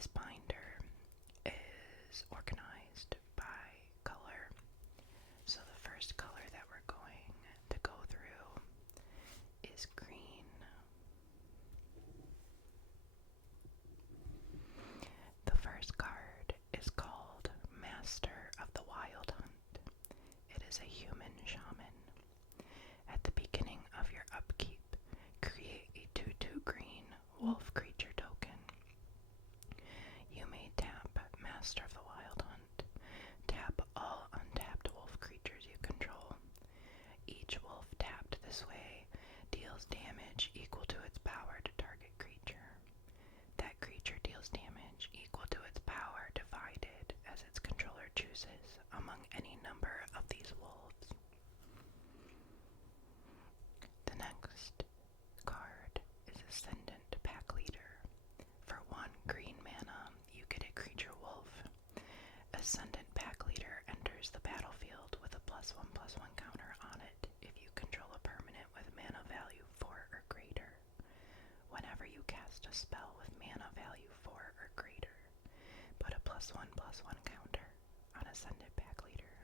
This binder is organized by color. So the first color that we're going to go through is green. The first card is called Master of the Wild Hunt. It is a human shaman. At the beginning of your upkeep, create a 2/2 green wolf creature token. You may tap Master of the Wild Hunt. Tap all untapped wolf creatures you control. Each wolf tapped this way deals damage equal to its power to target creature. That creature deals damage equal to its power divided as its controller chooses among any number of these wolves. The next card is Ascendant Pack Leader. For 1 green mana, you get a creature wolf. Ascendant Pack Leader enters the battlefield with a +1/+1 counter on it if you control a permanent with mana value 4 or greater. Whenever you cast a spell with mana value 4 or greater, put a +1/+1 counter on Ascendant Pack Leader.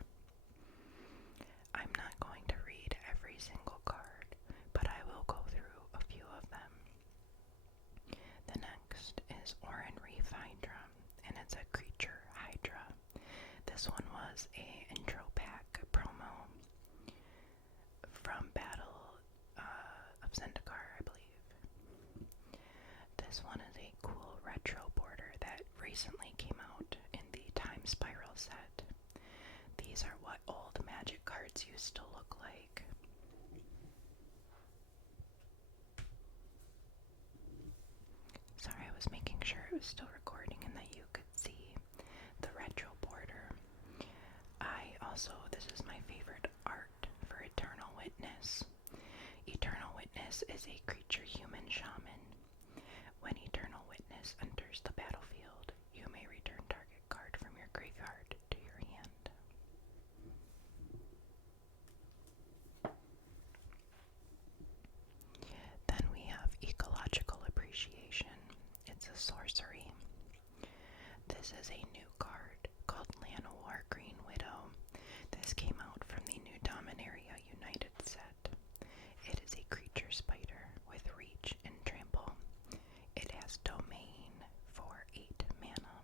I'm not going to read every single card, but I will go through a few of them. The next is Oran Reef Hydra, and it's a creature Hydra. This one was a intro pack promo from Battle of Zendikar, I believe. This one is a cool retro border that recently came out in the Time Spiral set. These are what old Magic cards used to look like. Sorry, I was making sure it was still recording and that you could see the retro border. This is my favorite art for Eternal Witness. Eternal Witness is a creature human shaman. When Eternal Witness enters the battlefield, you may return target card from your graveyard to your hand. Then we have Ecological Appreciation. It's a sorcery. This is a new card called Llanowar Green Widow. This came out from the new Dominaria United set. It is a creature spider with reach and trample. It has domain for 8 mana.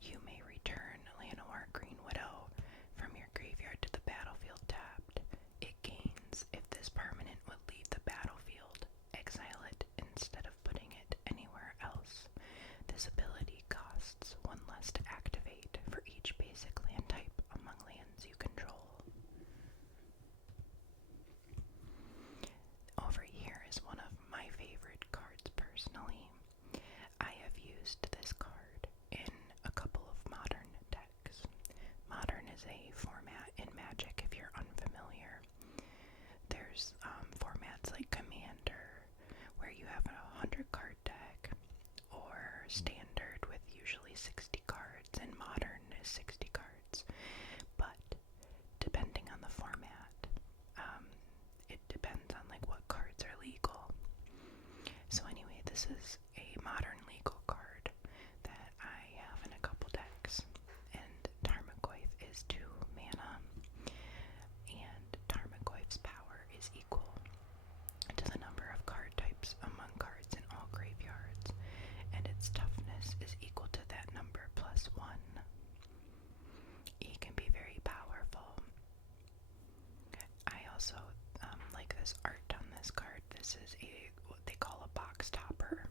You may return Llanowar Green Widow from your graveyard to the battlefield tapped. It gains if this permanent would leave the battlefield. Exile it instead of putting it anywhere else. This ability costs 1 less to activate for each basic land type among lands you control. Over here is one of my favorite cards personally. I have used this card in a couple of Modern decks. Modern is a format in Magic if you're unfamiliar. There's formats like Commander, where you have a 100 card deck, or Standard with usually 60 cards, and Modern is 60 cards. But depending on the format, it depends on like what cards are legal. So anyway, this is a Modern legal card that I have in a couple decks, and Tarmogoyf is 2 mana, and Tarmogoyf's power is equal to the number of card types among cards in all graveyards, and its toughness is equal to that number plus 1. He can be very powerful. I also like this art on this card. This is what they call a box topper.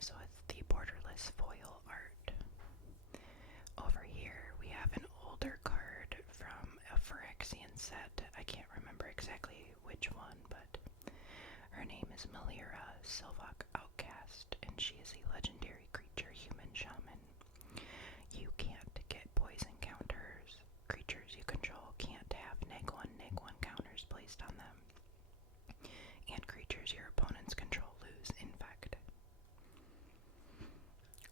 So it's the borderless foil art. Over here we have an older card from a Phyrexian set. I can't remember exactly which one, but her name is Melira, Sylvok Outcast, and she is a legendary creature human shaman. You can't get poison counters. Creatures you control can't have neg1 counters placed on them. And creatures your opponents control lose infect.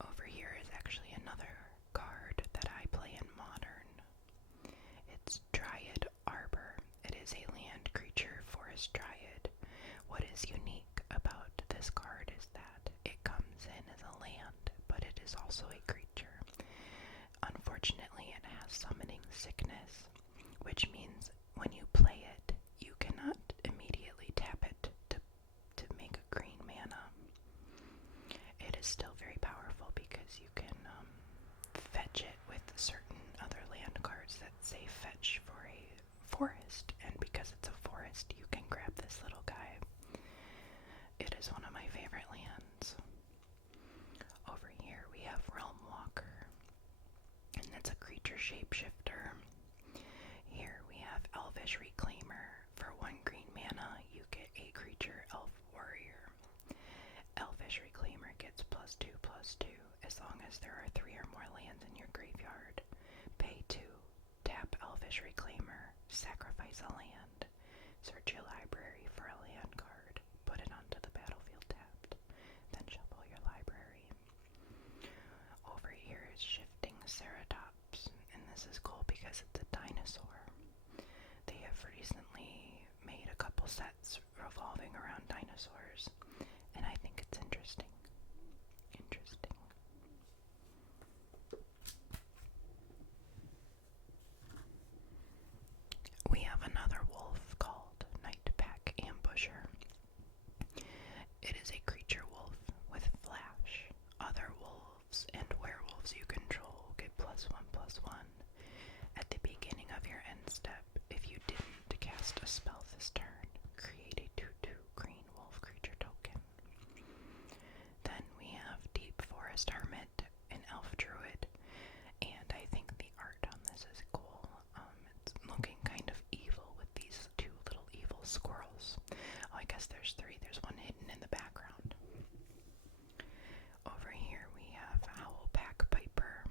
Over here is actually another card that I play in Modern. It's Dryad Arbor. It is a land creature forest dryad. What is unique about this card Summoning Sickness, which means when you play it, you cannot immediately tap it to make a green mana. It is still very powerful because you can fetch it with certain other land cards that say fetch for a forest, and because it's a forest, you can grab this little guy. It is one of my favorite lands. Over here we have Realm Walker, and it's a creature shapeshifter. Here we have Elvish Reclaimer. For 1 green mana, you get a creature elf warrior. Elvish Reclaimer gets +2/+2 as long as there are 3 or more lands in your graveyard. Pay 2, tap Elvish Reclaimer, sacrifice a land, search your library for a land card, put it onto the battlefield tapped, then shuffle your library. Over here is Shifting Ceratops, and this is cool because it's a dinosaur. They have recently made a couple sets revolving around dinosaurs, and I think it's interesting. We have another wolf called Nightpack Ambusher. It is a creature wolf with flash. Other wolves and werewolves you control get +1/+1. At the beginning of your end step, if you didn't cast a spell this turn, create a 2/2 green wolf creature token. Then we have Deep Forest Hermit, an elf druid, and I think the art on this is cool. It's looking kind of evil with these 2 little evil squirrels. Oh, I guess there's 3. There's one hidden in the background. Over here we have Howlpack Piper,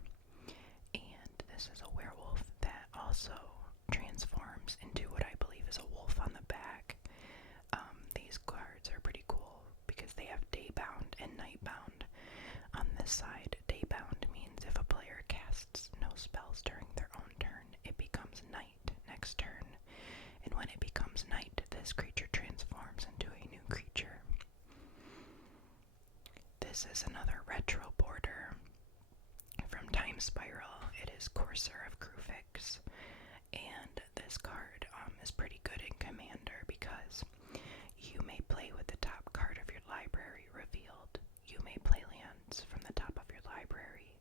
and this is a werewolf that also transforms into what I believe is a wolf on the back. These cards are pretty cool because they have Daybound and Nightbound. On this side, Daybound means if a player casts no spells during their own turn, it becomes night next turn, and when it becomes night, this creature transforms into a new creature. This is another retro border from Time Spiral. It is Courser of Krufix, and this card is pretty good in Commander because you may play with the top card of your library revealed. You may play lands from the top of your library.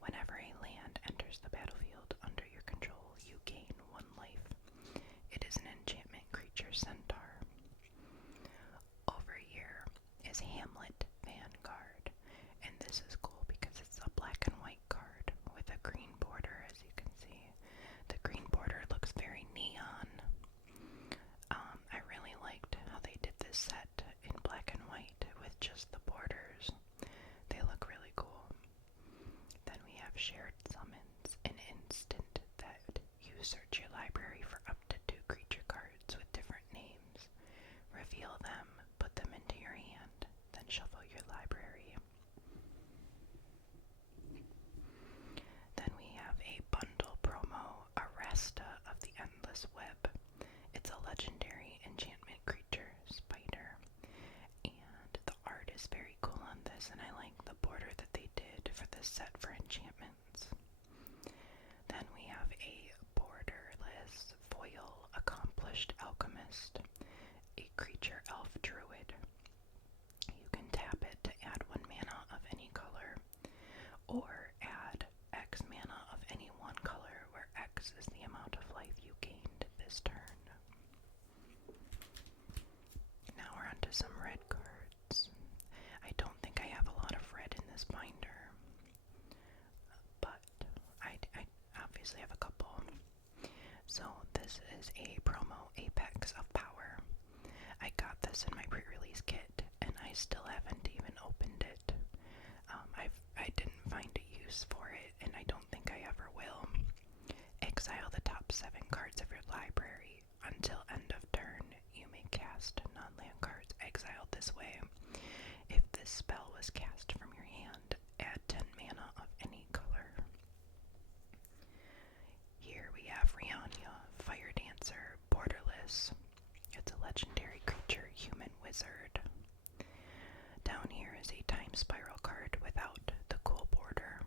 Whenever a land enters the battlefield under your control, you gain 1 life. It is an enchantment creature centaur. Over here is Hamlet Vanguard, and this is cool because it's a black and white card with a green border, as you can see. The green border looks very neon. I really liked how they did this set in black and white with just the borders. They look really cool. Then we have Shared Summons, an instant that you search your library for up to 2 creature cards with different names. Reveal them, put them into your hand, then shuffle your library. Then we have a bundle promo, Aresta of the Endless Web. It's a legendary enchantment creature, spider, and the art is very cool on this, and I like the border that they did for this set for enchantments. Then we have a borderless foil Accomplished Alchemist, a creature elf druid. You can tap it to add 1 mana of any color, or add X mana of any one color, where X is the amount of life you gained this turn. Now we're onto some red cards. I don't think I have a lot of red in this binder, but I obviously have a couple. So this is a promo, Apex of Power. I got this in my pre-release kit, and I still haven't even opened it. I didn't find a use for it, and I don't think I ever will. Exile the top 7 cards of your library. Until end of turn, you may cast non-land cards exiled this way. If this spell was cast from your hand, add 10 mana of any color. Here we have Rihanna, Fire Dancer, Borderless. It's a legendary creature, human wizard. Down here is a Time Spiral card without the cool border.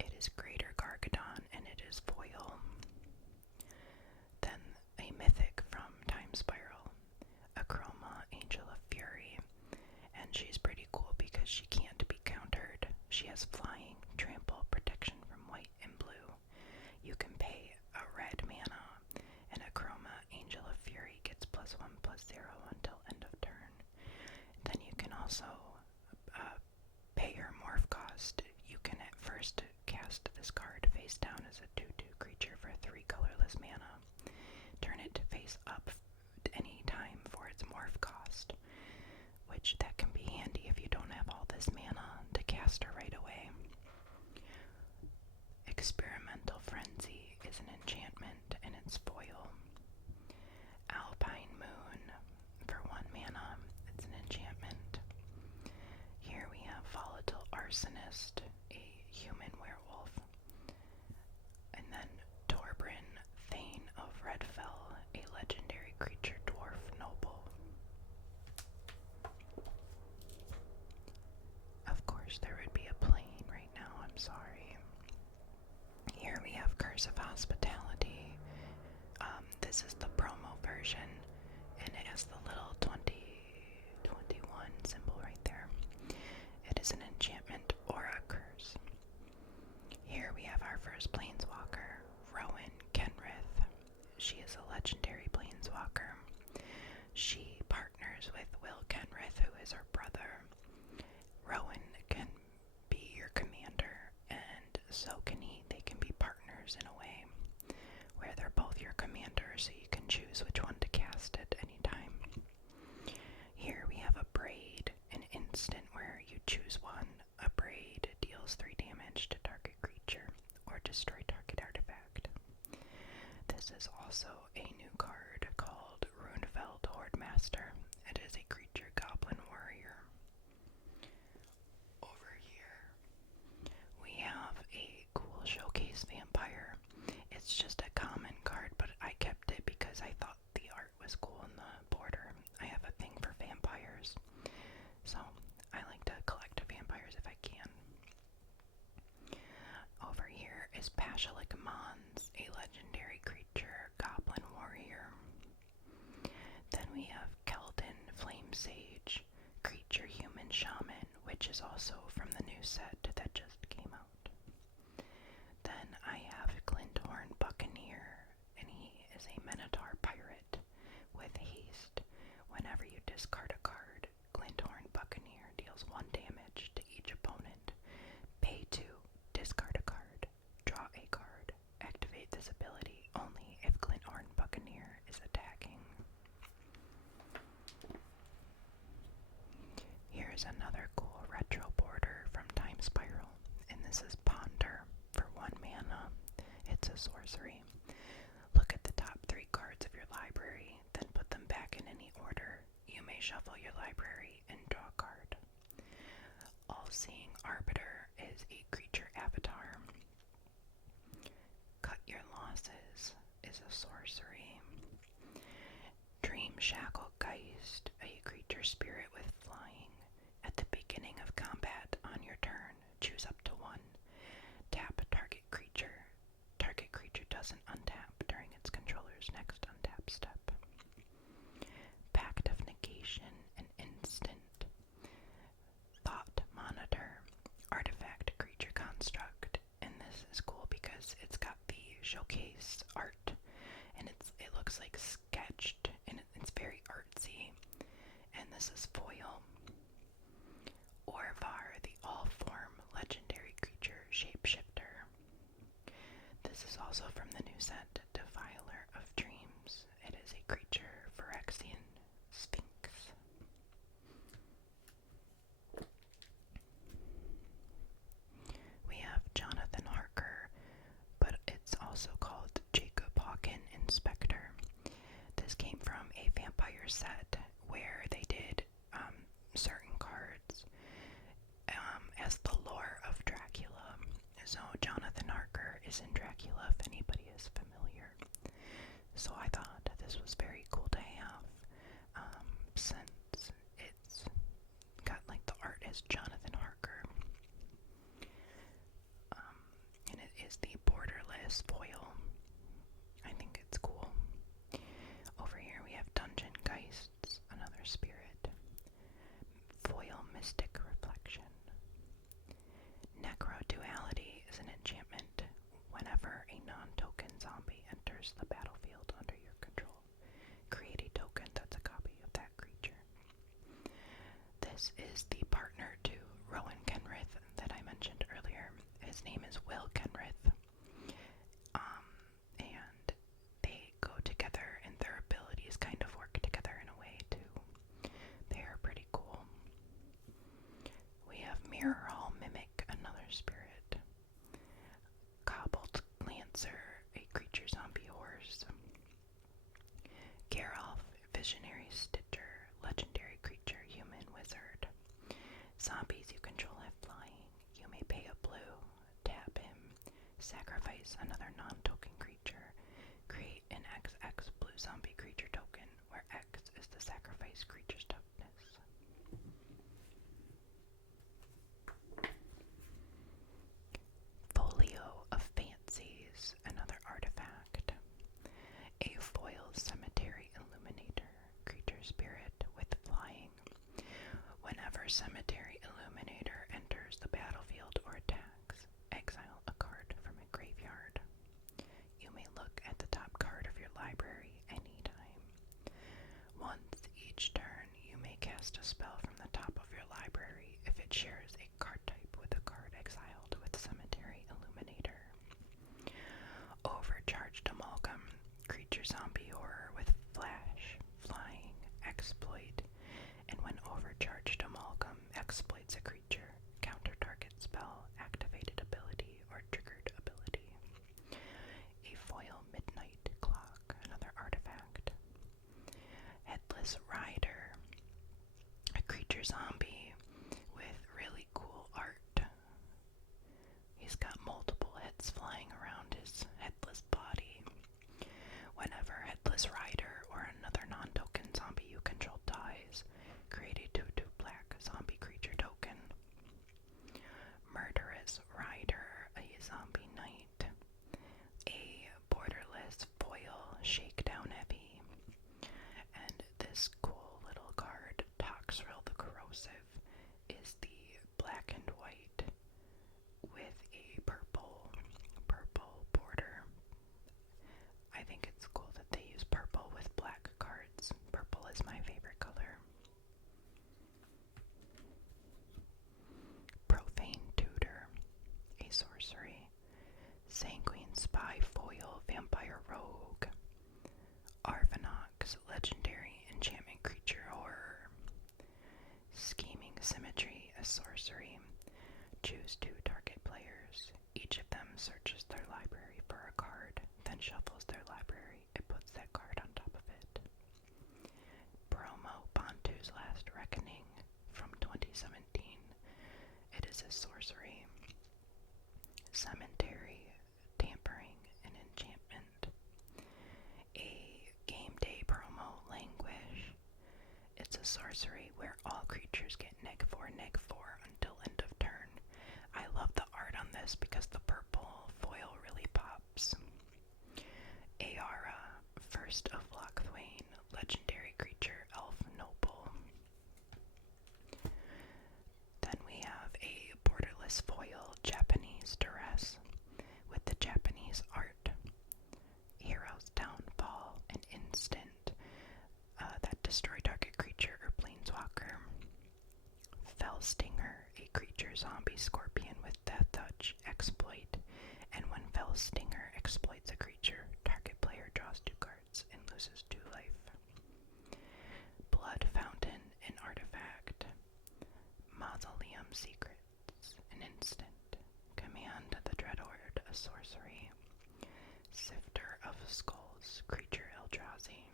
It is Greater Gargadon, and it is foil. also pay your morph cost. You can at first cast this card face down as a 2/2 creature for 3 colorless mana. Turn it face up any time for its morph cost, which that can be handy if you don't have all this mana to cast her right away. Experimental Frenzy is an enchantment and it's foil. Alpine Moon for 1 mana, it's an enchantment. Here we have Volatile Arsonist, a human werewolf. And then Torbrin, Thane of Redfell, a legendary creature dwarf noble. Of course, there would be a plane right now, I'm sorry. Here we have Curse of Hospitality. This is the promo version, and it has the little 2021 symbol right there. It is an enchantment or a curse. Here we have our first Planeswalker, Rowan Kenrith. She is a legendary Planeswalker. She partners with Will Kenrith, who is her brother. Rowan can be your commander, and so can he. They can be partners in a way, where they're both your commander, so you can choose which one to cast at any time. Here we have a Braid, an instant where you choose one. A Braid deals 3 damage to target creature, or destroy target artifact. This is also a new card called Runefeld Hordemaster. It is a creature goblin warrior. Over here, we have a cool showcase vampire. It's just a common card, but I kept it because I thought the art was cool in the border. I have a thing for vampires, so I like to collect vampires if I can. Over here is Pashalik Mons, a legendary creature, goblin warrior. Then we have Keldon Flame Sage, creature human shaman, which is also from the new set that just came out. Then I have Glinthorn Buccaneer, and he is a Minotaur pirate with haste. Whenever you discard a card, Glinthorn Buccaneer deals 1 damage to each opponent. Pay 2, discard a card, draw a card. Activate this ability only if Glinthorn Buccaneer is attacking. Here's another cool retro border from Time Spiral, and this is Ponder for 1 mana. It's a sorcery. Look at the top 3 cards of your library, then put them back in any order. You may shuffle your library and draw a card. All-Seeing Arbiter is a creature avatar. Cut Your Losses is a sorcery. Dream Shackle Geist, a creature spirit with flying. At the beginning of combat on your turn, choose up to 1. Tap target creature. Target creature doesn't untap during its controller's next untap step. Pact of Negation, an instant. Thought Monitor, artifact creature construct, and this is cool because it's got the showcase art, and it looks like sketched, and it's very artsy. And this is foil. Orvar, the all-form legendary creature shapeshifter. This is also from the new set, Defiler of Dreams. It is a creature Phyrexian Sphinx. We have Jonathan Harker, but it's also called Jacob Hawken Inspector. This came from a vampire set where they did certain cards as the lore of Dracula. So Jonathan Harker is in Dracula, if anybody is familiar. So I thought this was very cool to have, since it's got like the art as Jonathan Harker. And it is the borderless foil. I think it's cool. Over here we have Dungeon Geists, another spirit. Foil Mystic Reflection. Necroduality is an enchantment. Whenever a non-token zombie enters the battlefield under your control, create a token that's a copy of that creature. This This is the partner to Rowan Kenrith that I mentioned earlier. His name is Will Kenrith. And they go together and their abilities kind of work together in a way too. They are pretty cool. We have Mirror Hall Mimic, another spirit. Cobbled Lancer, a creature zombie horse. Geralf, Visionary Stitcher, legendary creature, human wizard. Zombies you control have flying. You may pay a blue, tap him, sacrifice another non-token creature, create an XX blue zombie creature token, where X is the sacrifice creature's toughness. Folio of Fancies, another artifact. A foil cemetery illuminator, creature spirit with flying. Whenever cemetery illuminator enters the battlefield or attacks, exile a card from a graveyard. You may look at the top card of your library anytime. Once each turn, you may cast a spell from the top of your library if it shares a card type with a card exiled with Cemetery Illuminator. Overcharged Amalgam, creature zombie horror with flash, flying, exploit, and when overcharged Amalgam exploits a creature, counter target spell, activated ability, or triggered ability. A foil Midnight Clock, another artifact. Headless Rider, a creature zombie with really cool art. He's got multiple heads flying around his headless body. Whenever Headless Rider or another non-token zombie you control dies, create a 2/2 black zombie creature token. Murderous Rider, a zombie knight. A borderless foil shakedown heavy. And this cool little card, Toxrill the Corrosive, is the black and white with a purple border. I think it's cool that they use purple with black cards. Purple is my favorite color. Profane Tutor, a sorcery. Sanguine Spy foil vampire rogue. Arvanox, legendary enchantment creature horror. Scheming Symmetry, a sorcery. Choose 2 target players. Each of them searches their library for a card, then shuffles their library and puts that card on top of it. Promo Bantu's Last Reckoning from 2017. It is a sorcery. Cemetery, tampering, and enchantment. A game day promo, Languish. It's a sorcery where all creatures get -4/-4 until end of turn. I love the art on this because the purple foil really pops. Aara, First of Lochthwain, legendary creature, elf noble. Then we have a borderless foil, Japanese Duress, with the Japanese art. Hero's Downfall, an instant that destroy target creature or planeswalker. Fellstinger, a creature zombie scorpion with death touch, exploit, and when Fellstinger exploits a creature, target player draws 2 cards and loses 2 life. Blood Fountain, an artifact. Mausoleum Secrets, an instant. Command the Dreadhorde, a sorcery. Sifter of Skulls, creature Eldrazi.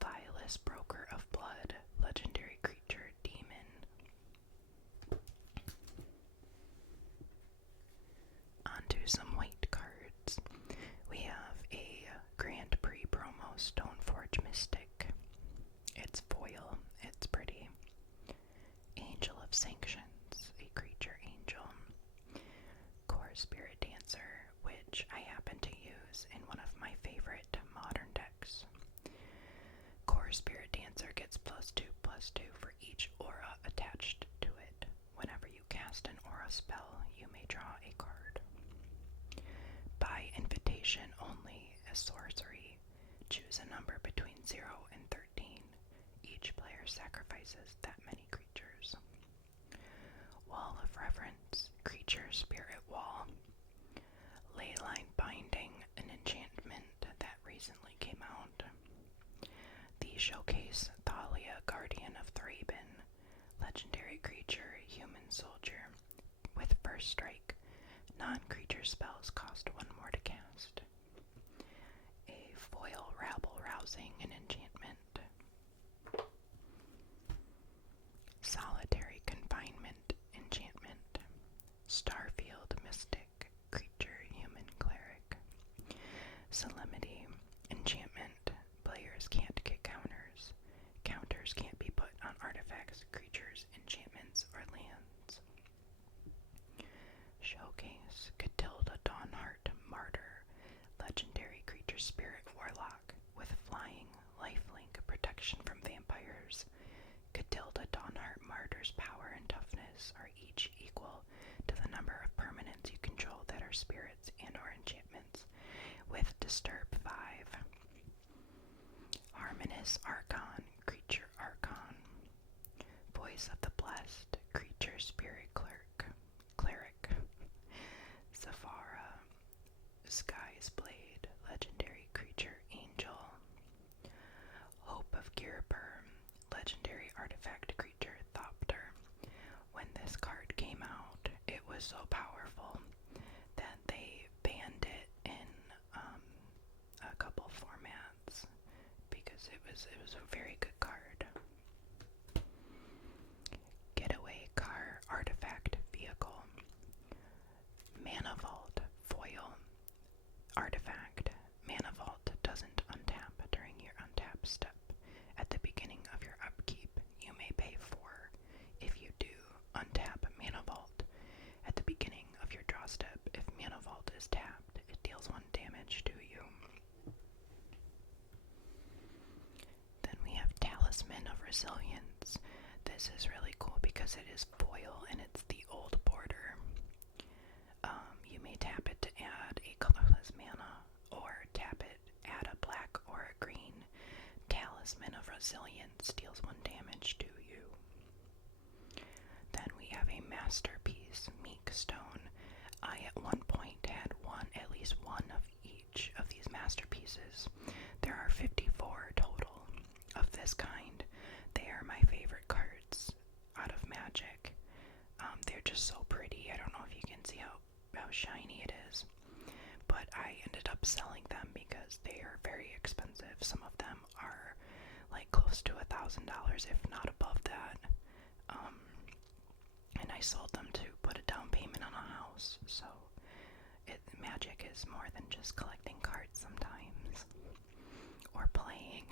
Vilest Broker of Blood, legendary creature, demon. Onto some white cards. We have a Grand Prix promo, Stoneforge Mystic. It's foil, it's pretty. Angel of Sanctions, a creature angel. Core Spirit Dancer, which I happen to use in one of my favorite modern decks. Core Spirit Dancer gets +2/+2 for each aura attached to it. Whenever you cast an aura spell, you may draw a card. By invitation only, a sorcery. Choose a number between 0 and 13. Each player sacrifices that many creatures. Wall of Reverence, creature spirit wall. Leyline Binding, an enchantment that recently came out. The Showcase Thalia, Guardian of Thraben, legendary creature, human soldier. With first strike, non-creature spells cost 1 more to cast. A foil Rabble Rousing, an enchantment. Solitary Confinement, enchantment. Starfield Mystic, creature, human cleric. Solemnity, enchantment. Players can't get counters. Counters can't be put on artifacts, creatures, enchantments, or lands. Showcase, Catilda Dawnheart, Martyr, legendary creature spirit warlock with flying, lifelink, protection from vampires. Catilda Dawnheart Martyr's power and toughness are each equal to the number of permanents you control that are spirits and or enchantments, with Disturb 5. Harmonious Archon, creature Archon. Voice of the Blessed, creature spirit cleric. Zafara, Sky's Blade, legendary creature angel. Hope of Girper, legendary artifact creature Thopter. When this card came out, it was so powerful that they banned it in a couple formats because it was a very good card. Getaway Car Artifact Vehicle. Mana Vault Foil Artifact. Mana Vault doesn't untap during your untap step. At the beginning of your upkeep, you may pay 4. If you do, untap Mana Vault. At the beginning of your draw step, if Mana Vault is tapped, it deals 1 damage to you. Then we have Talisman of Resilience. This is really cool because it is foil and it's the old border. You may tap it to add a colorless mana, or tap it, add a black or a green. Talisman of Resilience deals 1 damage to you. Then we have a masterpiece, Meek Stone. I at one point had at least one of each of these masterpieces. There are 54 total of this kind. They are my favorite cards out of Magic. They're just so pretty. I don't know if you can see how shiny it is, but I ended up selling them because they are very expensive. Some of them are like close to $1,000, if not above that. And I sold them to put a down payment on a house. So Magic is more than just collecting cards sometimes, or playing.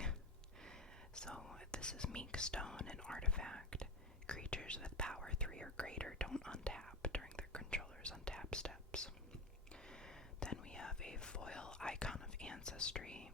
So this is Meek Stone, an artifact. Creatures with power 3 or greater don't untap during their controller's untap steps. Then we have a foil Icon of Ancestry.